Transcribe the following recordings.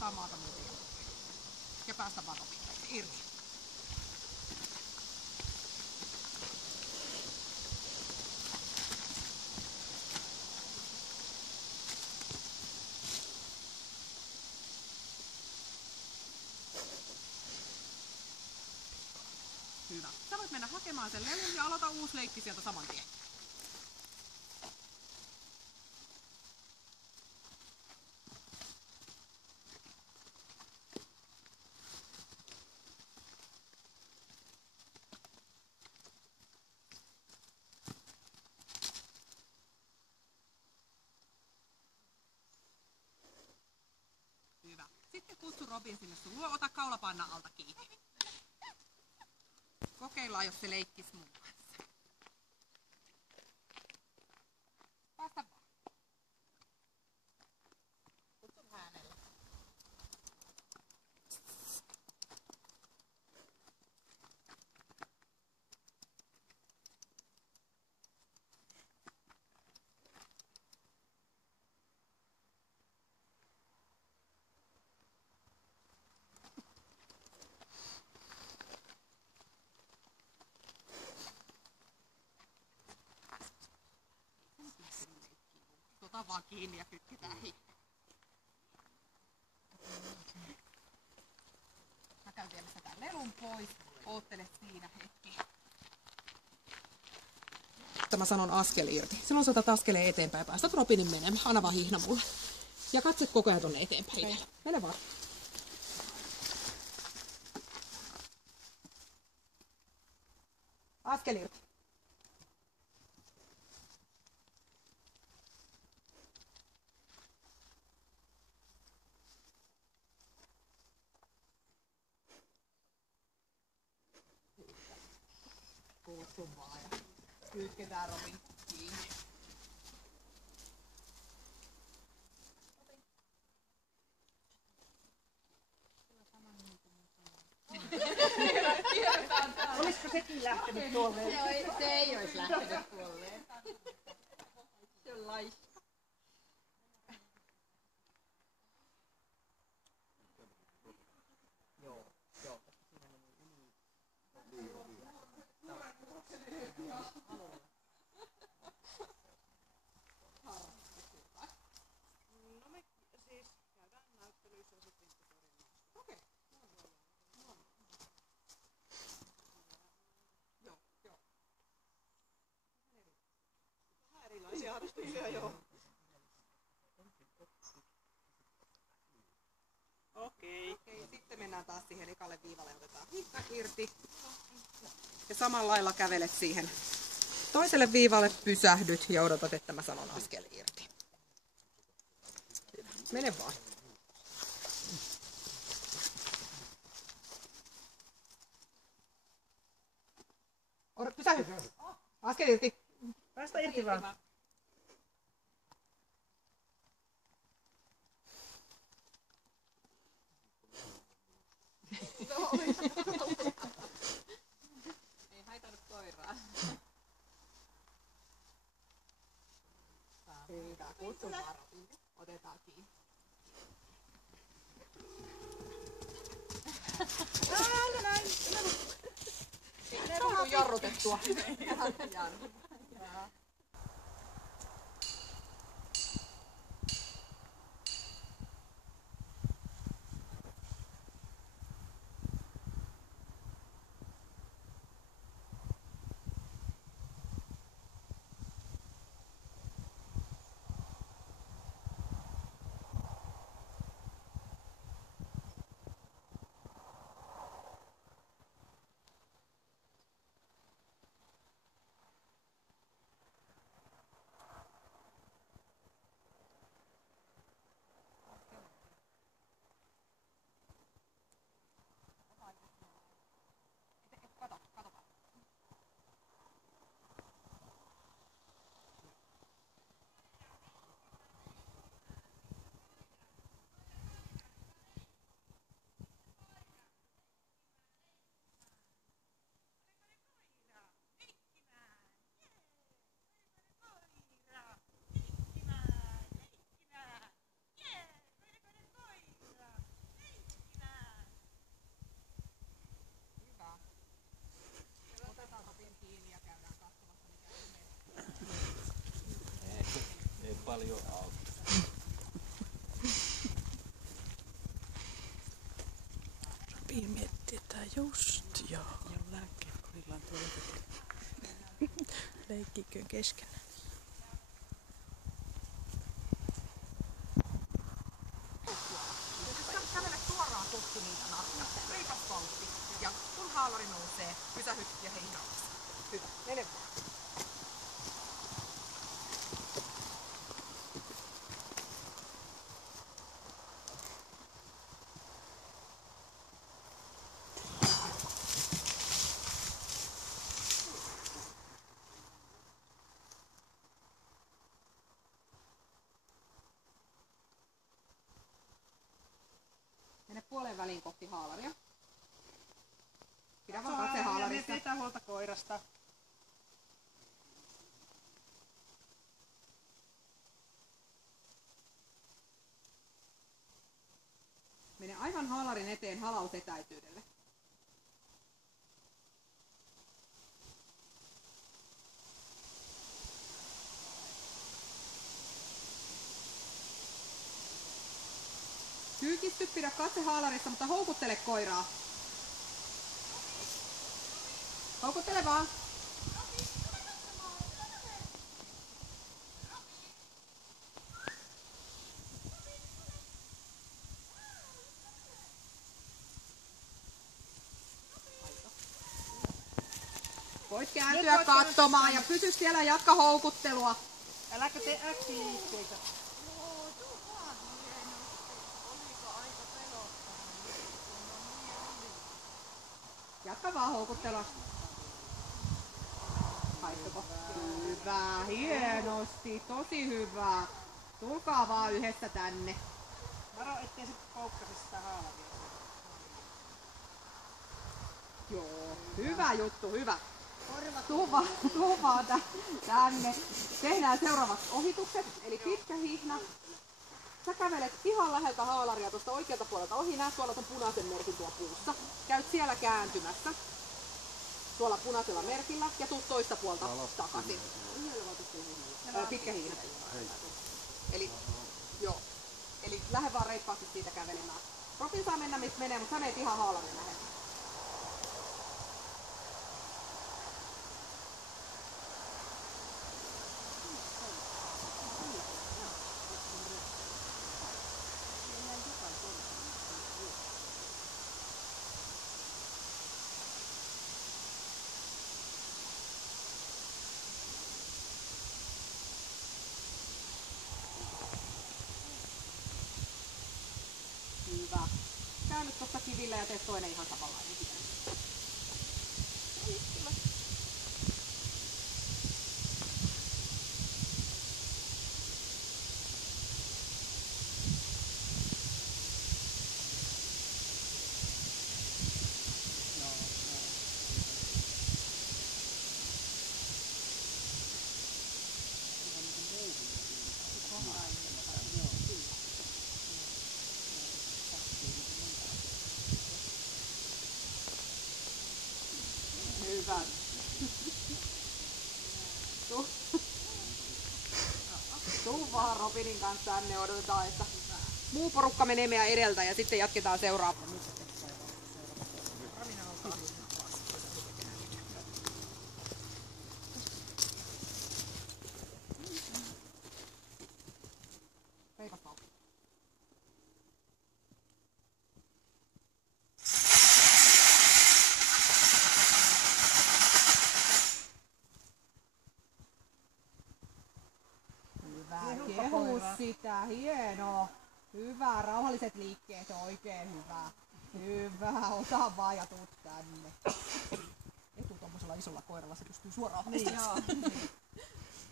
ottaa maata myöten ja päästä vaan Robin irti. Hyvä. Sä voit mennä hakemaan sen lelun ja aloita uusi leikki sieltä saman tien. Hyvä. Sitten kutsu Robin sinne sun luo, ota kaulapanna alta kiinni. Kokeillaan, jos se leikkis mun kanssa. Päästä vaan. Kutsun äänellä. Ota vaan kiinni ja kytketään hiileen. Mä käyn viemässä tän lelun pois. Oottele siinä hetki. Mä sanon askel irti. Silloin sä otat askeleen eteenpäin. Päästät Robinin menemään. Anna vaan hihna mulle. Ja katse koko ajan tonne eteenpäin. Okay. Mene vaan. Askel irti. Kutsu vaan ja kytketään Robin kiinni. Olisiko sekin lähtenyt tuolleen? Se ei olisi lähtenyt tuolleen. Se on laiska. No me siis käydään näyttelyissä ja sitten Okei. Joo. vähän erilaisia harrastuksia joo. Okei. Sitten mennään taas siihen ekalle viivalle ja otetaan hihna irti. Ja samalla lailla kävelet siihen toiselle viivalle, pysähdyt ja odotat, että mä sanon askel irti. Mene vaan. Pysähdy. Askel irti. Päästä irti vaan. Ei haitannut koiraa. Hyvä. Kutsu vaan Robin. Otetaan kiinni. Täällä näin. Ei tultu jarrutettua. Jarru. paljon auto. Sopii miettiä, että just joo. Ja lääkkeet kohdillaan tuolla. Leikkikö keskenään. Kävele suoraan kohti niitä nahkoja. Reipas vauhti. Ja kun haalari nousee, pysähyt ja heitä alas. Hyvä. Mene vaan. Mene puolen väliin kohti haalaria. Pidä vaan katse haalarissa. Pitää huolta koirasta. Mene aivan haalarin eteen halausetäisyydelle. Kyykisty, pidä katse haalarissa, mutta houkuttele koiraa. Houkuttele vaan. Voit kääntyä katsomaan ja pysy siellä, jatka houkuttelua. Äläkö tee äkkiliikkeitä? Jatka vaan houkuttelua. Haistuko? Hyvä, hienosti, tosi hyvä. Tulkaa vaan yhdessä tänne. Varo ettei se poukkasi sitä haalaria. Joo, hyvä juttu, hyvä. Tuu vaan tänne. Tehdään seuraavat ohitukset, eli pitkä hihna. Sä kävelet ihan läheltä haalaria tuosta oikealta puolelta ohi. Näet tuolla ton punaisen merkin tuolla puussa. Käyt siellä kääntymässä. Tuolla punaisella merkillä ja tuut toista puolta takaisin. Pitkä hihna. Eli, joo. Eli lähde vaan reippaasti siitä kävelemään. Robin saa mennä mistä menee, mutta sä meet ihan haalarin lähelle. Hyvä. Käännyt tuosta kivillä ja tee toinen ihan samanlainen. Hyvä. Tuu vaan Robinin kanssa tänne, odotetaan, että muu porukka menee meidän edeltä ja sitten jatketaan seuraavaa. Reipas vauhti. Hyvä, kehu sitä, hienoa. Hyvä, rauhalliset liikkeet, oikein hyvä. Hyvä, ota vaan ja tuut tänne. Etu tommosella isolla koiralla, se pystyy suoraan haistamaan.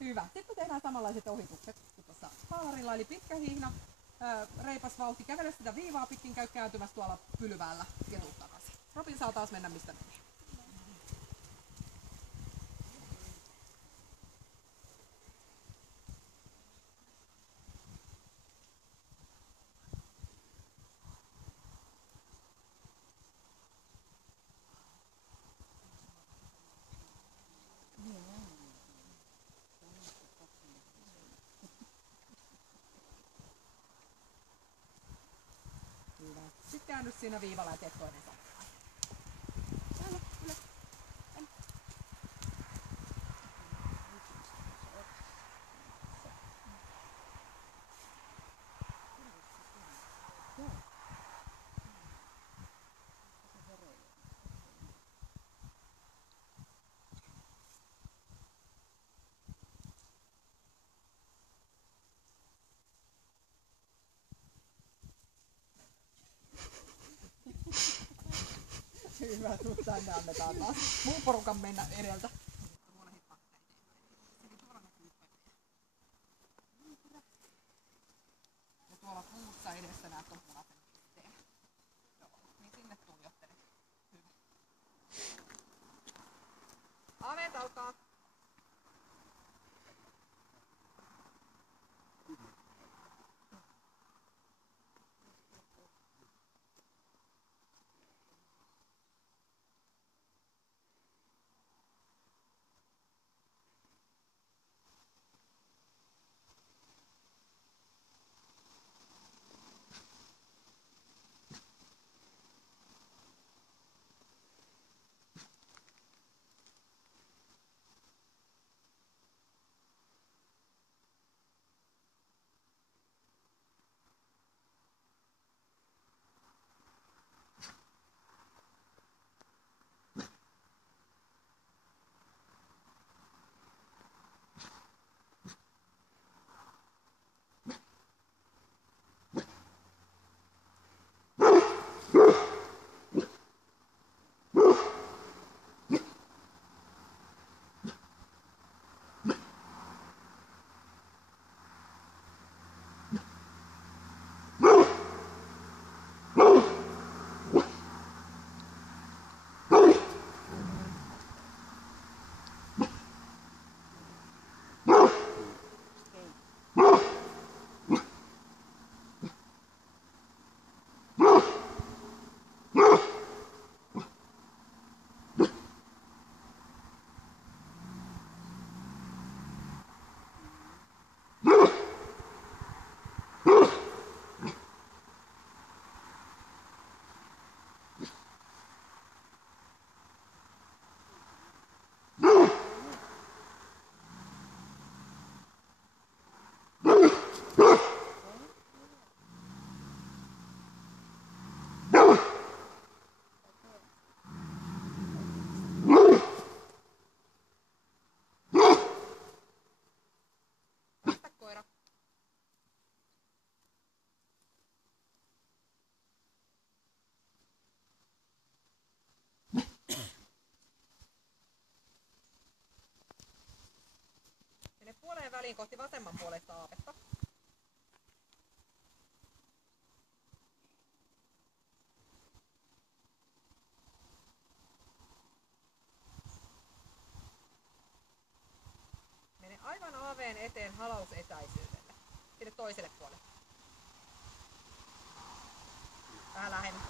Hyvä. Sitten tehdään samanlaiset ohitukset kuin tuossa haalarilla, eli pitkä hihna, reipas vauhti. Kävele sitä viivaa pitkin, käy kääntymässä tuolla pylväällä ja tuu takaisin. Robin saa taas mennä mistä menee. siinä viivalla ja teet toinen sama. Täällä, ylös. Hyvä, tuu tänne, annetaan taas muun porukan mennä edeltä. Ja tuolla puussa edessä näet on punaisen pisteen. Joo, niin sinne tuijottele. Hyvä. Avet alkaa. Koira. Mene puoleen väliin kohti vasemman puolesta aapetta. Mene aivan aaveen eteen halausetäisyydelle. Sinne toiselle puolelle. Vähän lähemmäs.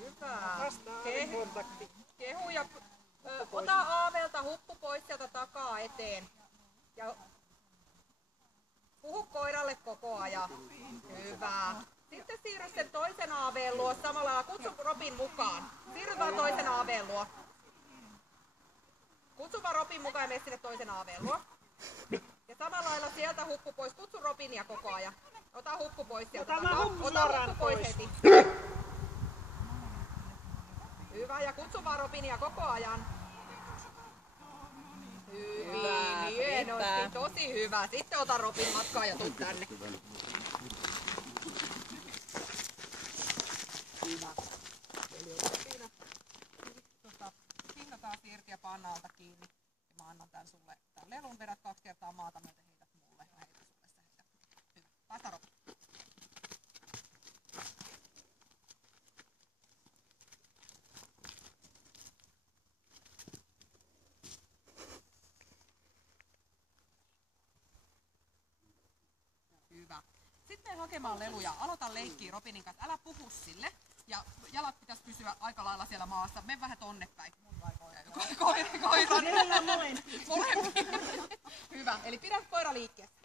Hyvä. Kehu ja ota aavelta huppu pois sieltä takaa eteen. Ja puhu koiralle koko ajan. Hyvä. Sitten siirry sen toisen aaveen luo samalla. Kutsu Robin mukaan. Siirry vaan toisen aaveen luo. Kutsu vaan Robin mukaan ja mene sinne toisen aaveen luo. Ja samalla lailla sieltä huppu pois. Kutsu Robinia koko ajan. Ota huppu pois sieltä takaa. Ota huppu pois heti. Hyvä, ja kutsu vaan Robinia koko ajan. Hyvin, hienosti, tosi hyvä. Sitten ota Robin matkaan ja tuu tänne. Hyvä. Eli ota siinä. Hingataan irti ja panna alta kiinni. Ja mä annan tän sulle tän lelun, vedät 2 kertaa maata myöten, heität mulle. Mä heitän sulle sä heität. Hyvä, päästä Robin. Hyvä. Sitten hakemaan leluja. Aloita leikkiä Robinin kanssa. Älä puhu sille. Ja jalat pitäisi pysyä aika lailla siellä maassa. Mene vähän tonne päin. Mun vai koira. Koiran. Meillä on molempia. Hyvä, eli pidä koira liikkeessä.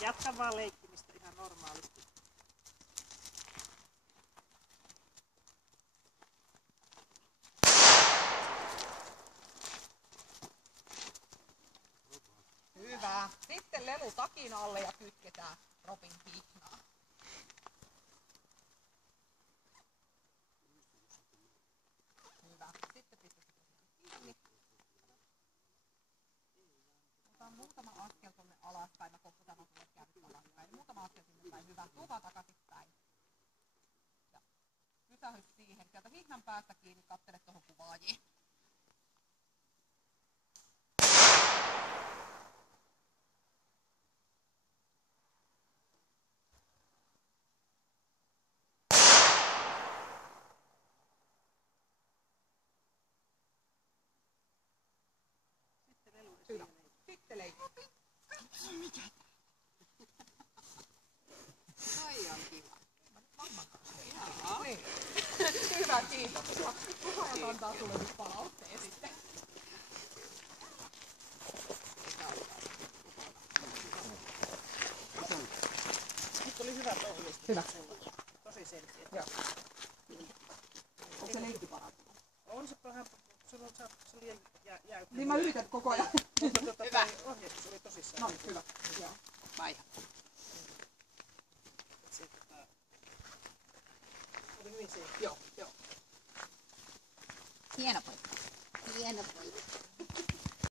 Jatka vaan leikkimistä ihan normaalisti. Hyvä. Sitten lelu takin alle ja kytketään Robin hihnaa. Hyvä. Sitten pistetään kiinni. Otan muutama askel tuonne alaspäin. Mä kopputan tuonne käynnissä alaspäin. Muutama askel sinne päin. Hyvä. Tuu vaan takaisin päin. Ja pysähy siihen. Sieltä hihnan päästä kiinni. Katsele tuohon kuvaajiin. Hyvä. Sitten leikki. Mikä? Ai on kiva. Mamma kanssa. Niin. Hyvä, kiitoksia. Kuvaajat antaa sulle nyt palautteen sitten. Nyt oli hyvä touhu. Hyvä. Tosi selkeä. Joo. Onko se leikki parantunut? On se vähän, se on liian jäykkä. Niin mä yritän koko ajan. Mutta Hyvä. ohjeistus oli tosissaan. No hyvä. Joo. Vaiha. Oli hyvin selkeä. Joo, joo. Hieno poika. Hieno poika.